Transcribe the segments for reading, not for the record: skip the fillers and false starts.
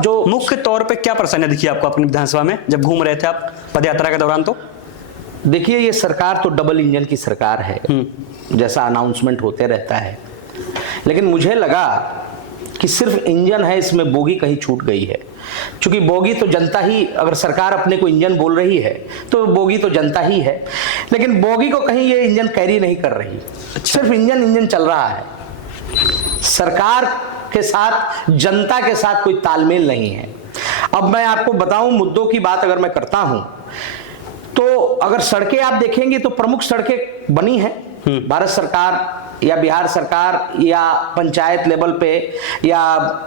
जो मुख्य तौर पे क्या परेशानियां दिखी आपको अपनी विधानसभा में जब घूम रहे थे आप पदयात्रा के दौरान? तो देखिए, ये सरकार तो डबल इंजन की सरकार है, जैसा अनाउंसमेंट होते रहता है, लेकिन मुझे लगा कि सिर्फ इंजन है, इसमें बोगी कहीं छूट गई है। क्योंकि बोगी तो जनता ही, अगर सरकार अपने को इंजन बोल रही है तो बोगी तो जनता ही है, लेकिन बोगी को कहीं ये इंजन कैरी नहीं कर रही। सिर्फ इंजन चल रहा है, सरकार के साथ, जनता के साथ कोई तालमेल नहीं है। अब मैं आपको बताऊं, मुद्दों की बात अगर मैं करता हूं तो अगर सड़कें आप देखेंगे तो प्रमुख सड़कें बनी हैं भारत सरकार या बिहार सरकार या पंचायत लेवल पे या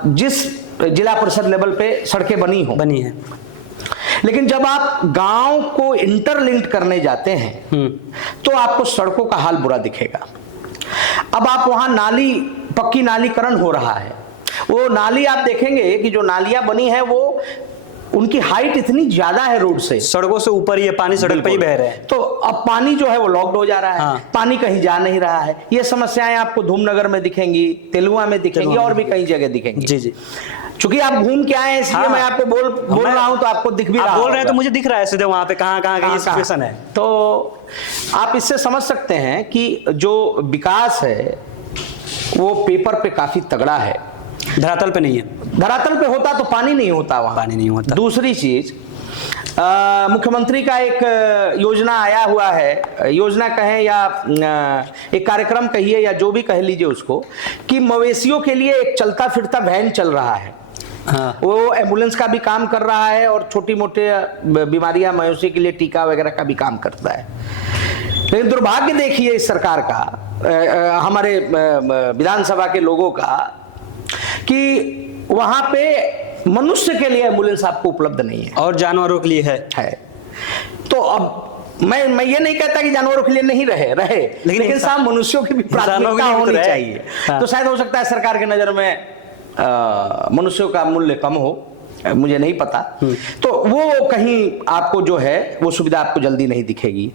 जिस जिला परिषद लेवल पे सड़कें बनी हैं। लेकिन जब आप गांव को इंटरलिंक करने जाते हैं तो आपको सड़कों का हाल बुरा दिखेगा। अब आप वहां नाली, पक्की नालीकरण हो रहा है, वो नाली आप देखेंगे कि जो नालियां बनी है वो उनकी हाइट इतनी ज्यादा है रोड से, सड़कों से ऊपर ही है, पानी सड़क पे ही बह रहा है। तो अब पानी जो है वो लॉक्ड हो जा रहा है। हाँ। पानी कहीं जा नहीं रहा है। ये समस्याएं आपको धूमनगर में दिखेंगी, तेलुआ में दिखेंगी और भी कई जगह दिखेंगी। जी जी, चूंकि आप घूम के आए इसलिए मैं आपको बोल रहा हूं, तो आपको दिख भी रहा बोल रहे हैं तो होगा। मुझे दिख रहा है सीधे वहां पे कहां ये सिचुएशन है। तो आप इससे समझ सकते हैं कि जो विकास है वो पेपर पे काफी तगड़ा है, धरातल पे नहीं है। धरातल पे होता तो पानी नहीं होता वहां। पानी नहीं होता। दूसरी चीज, मुख्यमंत्री का एक योजना आया हुआ है, योजना कहें या एक कार्यक्रम कहिए या जो भी कह लीजिए उसको, कि मवेशियों के लिए एक चलता फिरता वैन चल रहा है। हाँ। वो एम्बुलेंस का भी काम कर रहा है और छोटी मोटे बीमारियां मवेशी के लिए टीका वगैरह का भी काम करता है। लेकिन दुर्भाग्य देखिए इस सरकार का, हमारे विधानसभा के लोगों का, कि वहां पे मनुष्य के लिए एम्बुलेंस आपको उपलब्ध नहीं है और जानवरों के लिए है। तो अब मैं ये नहीं कहता कि जानवरों के लिए नहीं रहे, लेकिन साहब मनुष्यों की भी प्राथमिकता होनी चाहिए। हाँ। तो शायद हो सकता है सरकार के नजर में मनुष्यों का मूल्य कम हो, मुझे नहीं पता। तो वो कहीं आपको जो है वो सुविधा आपको जल्दी नहीं दिखेगी।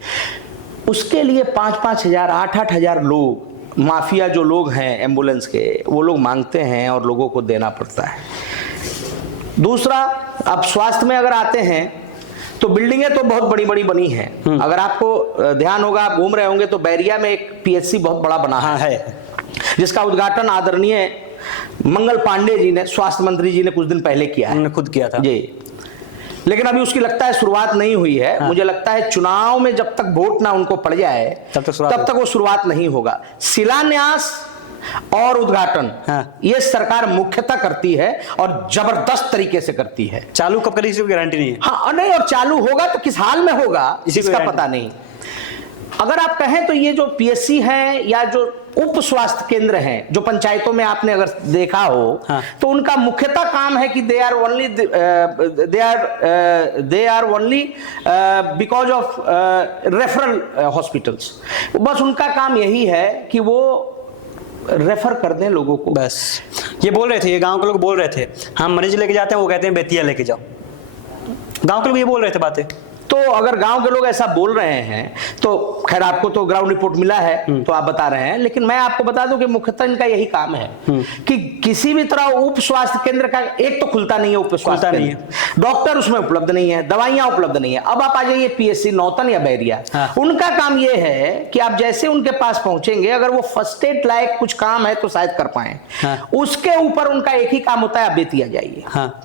उसके लिए 5-5 हजार 8-8 हजार लोग, माफिया जो लोग हैं एम्बुलेंस के, वो लोग मांगते हैं और लोगों को देना पड़ता है। दूसरा, अब स्वास्थ्य में अगर आते हैं तो बिल्डिंगें तो बहुत बड़ी बड़ी बनी हैं। अगर आपको ध्यान होगा, आप घूम रहे होंगे तो बैरिया में एक पीएचसी बहुत बड़ा बना है, जिसका उद्घाटन आदरणीय मंगल पांडे जी ने, स्वास्थ्य मंत्री जी ने कुछ दिन पहले किया है। उन्होंने खुद किया था जी। लेकिन अभी उसकी लगता है शुरुआत नहीं हुई है। हाँ। मुझे लगता है चुनाव में जब तक वोट ना उनको पड़ जाए तब तक वो शुरुआत नहीं होगा। शिलान्यास और उद्घाटन, हाँ, ये सरकार मुख्यतः करती है और जबरदस्त तरीके से करती है। चालू कब करेगी इसकी गारंटी नहीं है। हाँ, नहीं, और चालू होगा तो किस हाल में होगा इसका पता नहीं। अगर आप कहें तो ये जो पीएससी है या जो उप स्वास्थ्य केंद्र हैं जो पंचायतों में आपने अगर देखा हो, हाँ, तो उनका मुख्यतः काम है कि they are only because of referral hospitals. बस उनका काम यही है कि वो रेफर कर दें लोगों को। बस ये बोल रहे थे, ये गांव के लोग बोल रहे थे, हम मरीज लेके जाते हैं, वो कहते हैं बेतिया लेके जाओ। गांव के लोग ये बोल रहे थे बातें। तो अगर गांव के लोग ऐसा बोल रहे हैं तो खैर आपको तो ग्राउंड रिपोर्ट मिला है तो आप बता रहे हैं, लेकिन मैं आपको बता दूं कि मुख्यतः इनका यही काम है कि किसी भी तरह उप स्वास्थ्य केंद्र का एक तो खुलता नहीं है, उप स्वास्थ्य केंद्र, डॉक्टर उसमें उपलब्ध नहीं है, दवाइयां उपलब्ध नहीं है। अब आप आ जाइए पीएससी नौतन या बैरिया, हाँ, उनका काम यह है कि आप जैसे उनके पास पहुंचेंगे, अगर वो फर्स्ट एड लायक कुछ काम है तो शायद कर पाए, हाँ, उसके ऊपर उनका एक ही काम होता है, आप बेतिया जाइए। हाँ।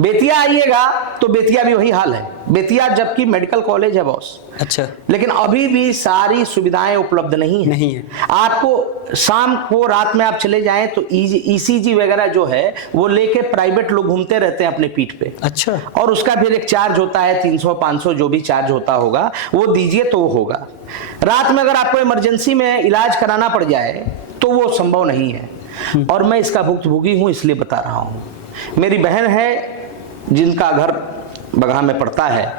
बेतिया आइएगा तो बेतिया भी वही हाल है। बेतिया जबकि मेडिकल कॉलेज है बॉस, अच्छा, लेकिन अभी भी सारी सुविधाएं उपलब्ध नहीं है। आपको शाम को रात में आप चले जाएं तो ईसीजी वगैरह जो है वो लेके प्राइवेट लोग घूमते रहते हैं अपने पीठ पे, अच्छा, और उसका फिर एक चार्ज होता है 300-500 जो भी चार्ज होता होगा वो दीजिए तो वो होगा। रात में अगर आपको इमरजेंसी में इलाज कराना पड़ जाए तो वो संभव नहीं है। और मैं इसका भुक्तभोगी हूं इसलिए बता रहा हूं। मेरी बहन है जिनका घर बगहा में पड़ता है,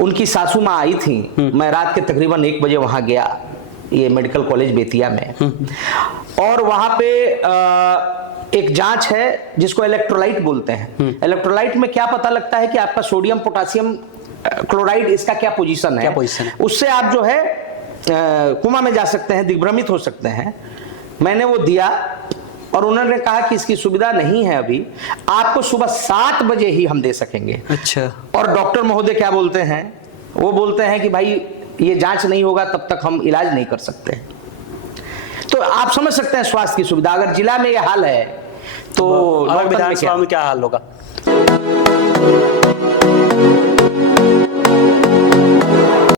उनकी सासू माँ आई थी, मैं रात के तकरीबन 1 बजे वहां गया, ये मेडिकल कॉलेज बेतिया में, और वहां पे एक जांच है जिसको इलेक्ट्रोलाइट बोलते हैं। इलेक्ट्रोलाइट में क्या पता लगता है कि आपका सोडियम पोटासियम क्लोराइड इसका क्या पोजीशन है, उससे आप जो है कोमा में जा सकते हैं, दिग्भ्रमित हो सकते हैं। मैंने वो दिया, और उन्होंने कहा कि इसकी सुविधा नहीं है अभी, आपको सुबह 7 बजे ही हम दे सकेंगे। अच्छा। और डॉक्टर महोदय क्या बोलते हैं, वो बोलते हैं कि भाई ये जांच नहीं होगा तब तक हम इलाज नहीं कर सकते। तो आप समझ सकते हैं स्वास्थ्य की सुविधा, अगर जिला में ये हाल है तो और लोकतंत्र में विधानसभा क्या? में क्या हाल होगा।